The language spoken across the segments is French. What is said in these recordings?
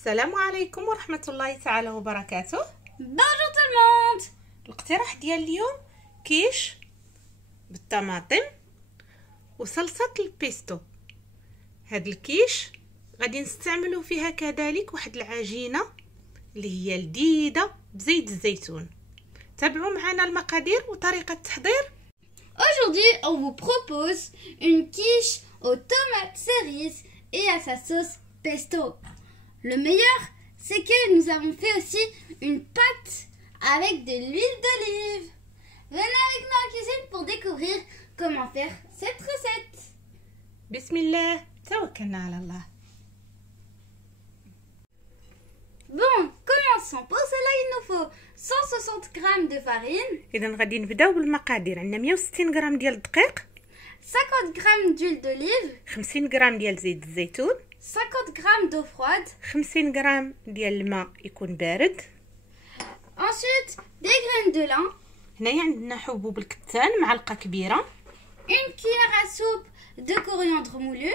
السلام عليكم ورحمة الله تعالى وبركاته. Bonjour tout le monde. الاقتراح ديال اليوم كيش بالطماطم وصلصة البيستو. هاد الكيش غادي نستعملوا فيها كذلك واحد العجينة اللي هي لذيذة بزيت الزيتون. تابعوا معنا المقادير وطريقة التحضير. Aujourd'hui, on vous propose une quiche aux tomates cerises et à sa sauce pesto. Le meilleur, c'est que nous avons fait aussi une pâte avec de l'huile d'olive. Venez avec nous en cuisine pour découvrir comment faire cette recette. بسم الله توكلنا على الله. Bon, commençons. Pour cela, il nous faut 160 g de farine. إذا غادي نبداو بالمقادير. عندنا 160 غرام ديال الدقيق، 50 g d'huile d'olive, 50 غرام ديال زيت الزيتون، 50 g d'eau froide, 50 غرام ديال الماء يكون بارد. ensuite des graines de lin, هنايا عندنا حبوب الكتان معلقة كبيرة، une cuillère à soupe de coriandre moulu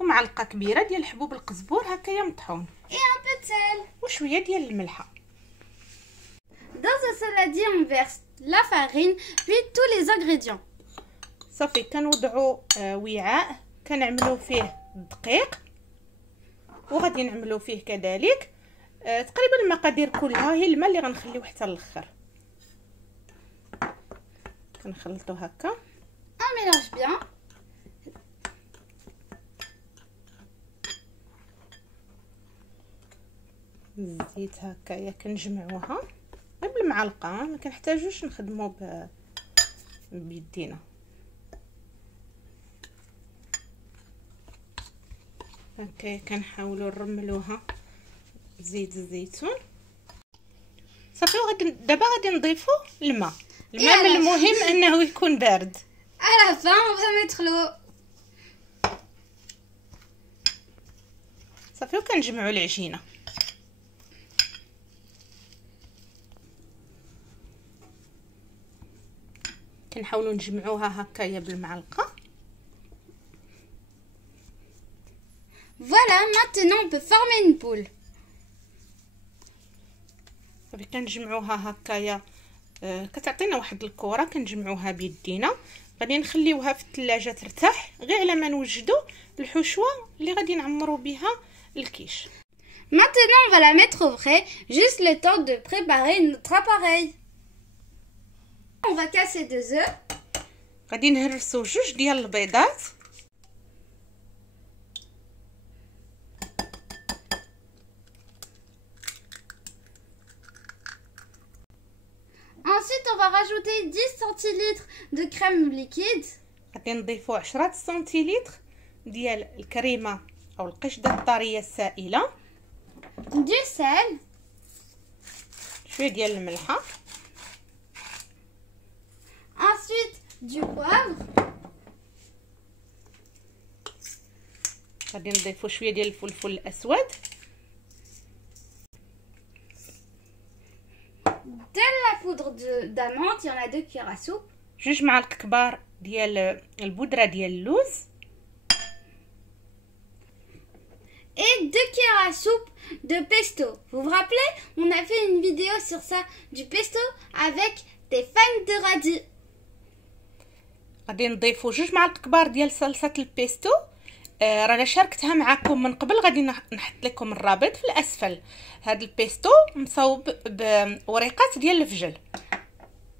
ومعلقة كبيرة ديال حبوب القزبور هكايا مطحون، et un peu de sel. وشوية ديال الملحة. Dans un saladier, on verse la farine puis tous les ingrédients. صافي كنوضعوا وعاء كنعملوا فيه الدقيق وغادي نعملوا فيه كذلك تقريبا المقادير كلها، هي الماء اللي غنخليوه حتى الاخر. كنخلطوا هكا. On mélange bien. الزيت هكايا كنجمعوها بالمعلقه، ما كنحتاجوش نخدموا بيدينا. هكايا كنحاولوا نرملوها زيت الزيتون. صافي دابا غادي نضيفوا الماء. الماء من المهم انه يكون بارد. À la fin, on va mettre l'eau. صافي وكنجمعوا العجينه. كنحاولوا نجمعوها هكايا بالمعلقه. Voilà, maintenant on peut former une boule. صافي كنجمعوها هكايا كتعطينا واحد الكره كنجمعوها بيدينا. غادي نخليوها في الثلاجه ترتاح غير على ما نوجدوا الحشوه اللي غادي نعمروا بها الكيش. Maintenant, on va la mettre au frais, juste le temps de préparer notre appareil. On va casser 2 œufs. غادي نهرسوا 2 ديال البيضات. Ensuite, on va rajouter 10 centilitres de crème liquide. غادي نضيفوا 10 سنتيلتر ديال الكريمه او القشده الطريه السائله، Du sel. شويه ديال الملحه. Ensuite, du poivre. غادي نضيفوا شويه ديال الفلفل الاسود، De la poudre d'amande, il y en a 2 cuillères à soupe. 2 معالق كبار ديال البودره ديال اللوز، Et 2 cuillères à soupe de pesto. Vous vous rappelez, on a fait une vidéo sur ça, du pesto avec des fines de radis. غادي نضيفوا 2 معالق كبار ديال صلصه البيستو. رانا شاركتها معكم من قبل، غادي نحط لكم الرابط في الاسفل. هاد البيستو مصوب بوريقات ديال الفجل.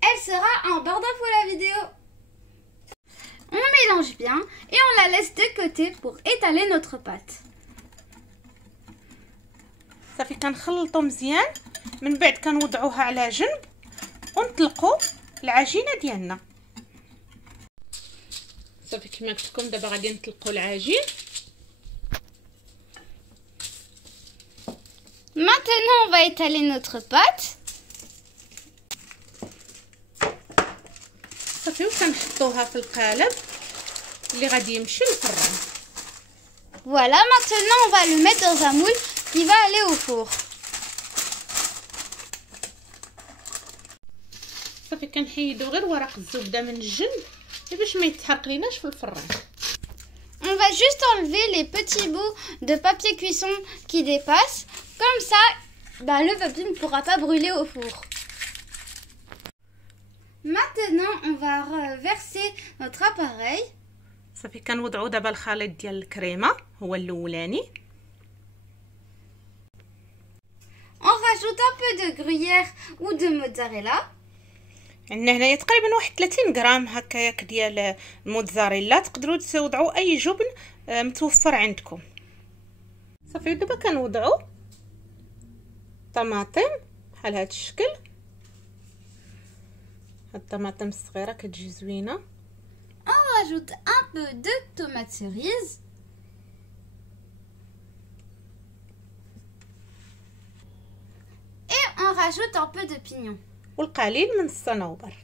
Elle sera en barre d'infos la vidéo. On mélange bien et on la laisse de côté pour étaler notre pâte. صافي كنخلطوا مزيان، من بعد كنوضعوها على جنب ونطلقوا العجينه ديالنا. صافي كما قلت لكم دابا غادي نطلقوا العجين. Maintenant, on va étaler notre pâte. صافي وكنحطوها في القالب اللي غادي يمشي للفران. Voilà, maintenant on va le mettre dans un moule qui va aller au four. صافي كنحيدو غير ورق الزبده من الجنب باش ما يتحرق ليناش في الفران. On va juste enlever les petits bouts de papier cuisson qui dépassent Comme ça, le papier ne pourra pas brûler au four. Maintenant, on va verser notre appareil. صافي كنوضعوا دابا الخليط ديال الكريمه هو الاولاني. On rajoute un peu de gruyère ou de mozzarella. عندنا هنايا تقريبا واحد 30 غرام هكاياك ديال الموتزاريلا. تقدروا توضعوا اي جبن متوفر عندكم. صافي دابا كنوضعوا طماطم بحال هذا الشكل. هاد الطماطم الصغيره كتجي زوينه. On rajoute un peu de tomates cerises. Et on rajoute un peu de pignon. والقليل من الصنوبر.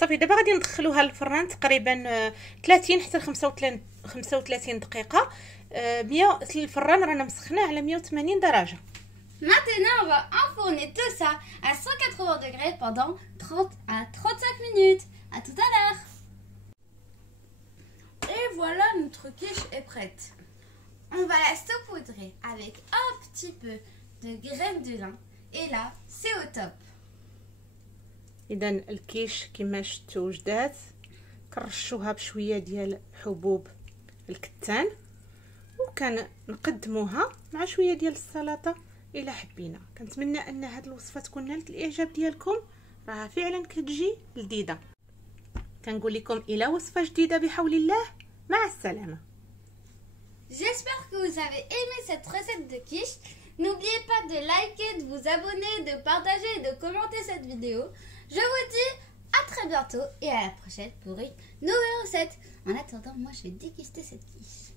صافي دابا غادي ندخلوها للفران تقريبا 30 حتى 35 دقيقه. الفران رانا مسخناه على 180 درجه. Maintenant, on va enfourner tout ça à 180 degrés pendant 30 à 35 minutes. À tout à l'heure. Et voilà, notre quiche est prête. On va la saupoudrer avec un petit peu de graines de lin. Et là, c'est au top. اذا الكيش كما شفتوا وجدات. كنرشوها بشويه ديال حبوب الكتان وكنقدموها مع شويه ديال السلطه الا حبينا. كنتمنى ان هذه الوصفه تكون نالت الاعجاب ديالكم. راها فعلا كتجي لذيذه. كنقول لكم الى وصفه جديده بحول الله. مع السلامه. J'espère que vous avez aimé cette recette de quiche. N'oubliez pas de liker, de vous abonner, de partager et de commenter cette vidéo. Je vous dis à très bientôt et à la prochaine pour une nouvelle recette. En attendant, moi je vais déguster cette quiche.